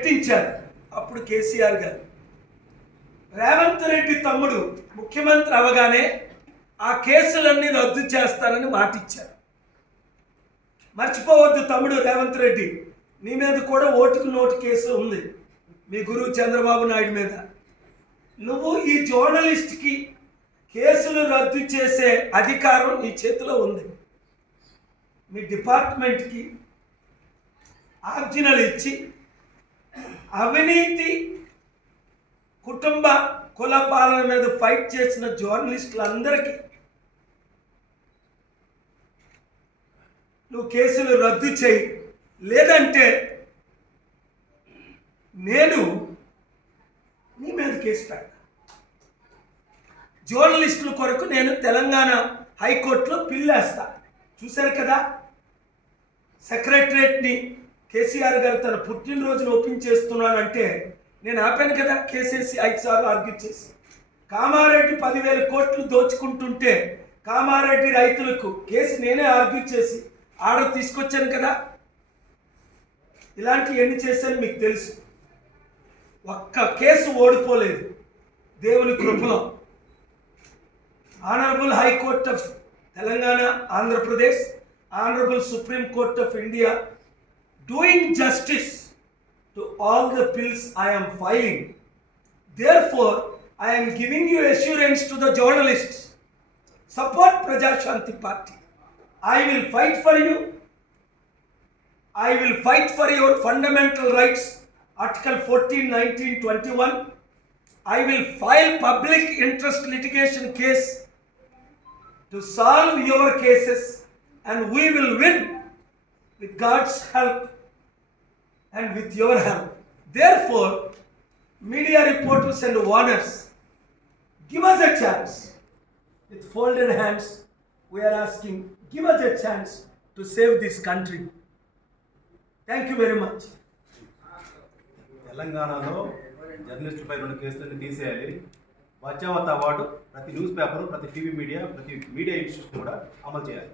పెట్టించారు అప్పుడు కేసీఆర్ గారు. రేవంత్ రెడ్డి తమ్ముడు ముఖ్యమంత్రి అవగానే ఆ కేసులన్నీ రద్దు చేస్తానని మాటిచ్చారు. మర్చిపోవద్దు తమ్ముడు రేవంత్ రెడ్డి, నీ మీద కూడా ఓటుకు నోటు కేసు ఉంది మీ గురువు చంద్రబాబు నాయుడు మీద. నువ్వు ఈ జర్నలిస్ట్కి కేసులు రద్దు చేసే అధికారం నీ చేతిలో ఉంది. మీ డిపార్ట్మెంట్కి ఆజ్ఞలు ఇచ్చి అవినీతి కుటుంబ కుల పాలన మీద ఫైట్ చేసిన జర్నలిస్టులందరికీ నువ్వు కేసులు రద్దు చేయి, లేదంటే నేను నీ మీద కేసు పెడతా. జర్నలిస్టుల కొరకు నేను తెలంగాణ హైకోర్టులో పిల్లేస్తా. చూశారు కదా, సెక్రటరేట్ని కేసీఆర్ గారు తన పుట్టినరోజును ఓపెన్ చేస్తున్నానంటే నేను ఆపాను కదా, కేసేసి 5 సార్లు ఆర్గ్యూ చేసి. కామారెడ్డి 10,000 కోట్లు దోచుకుంటుంటే కామారెడ్డి రైతులకు కేసు నేనే ఆర్గ్యూ చేసి ఆర్డర్ తీసుకొచ్చాను కదా. ఇలాంటి ఎన్ని చేశాను మీకు తెలుసు. ఒక్క కేసు ఓడిపోలేదు దేవుని కృపలో. Honourable high court of Telangana, Andhra Pradesh, honourable supreme court of India doing justice to all the bills I am filing. Therefore, I am giving you assurance to the journalists. Support Praja Shanti Party. I will fight for you. I will fight for your fundamental rights. Article 14, 19, 21. I will file public interest litigation case to solve your cases, and we will win with God's help and with your help. Therefore, media reporters and warners, give us a chance. With folded hands, we are asking, give us a chance to save this country. Thank you very much. తెలంగాణలో జర్నలిస్టులపై 2 కేసులను తీసేయాలి. Bachawat award ప్రతి news paper, ప్రతి TV media, ప్రతి media institute కూడా అమలు చేయాలి.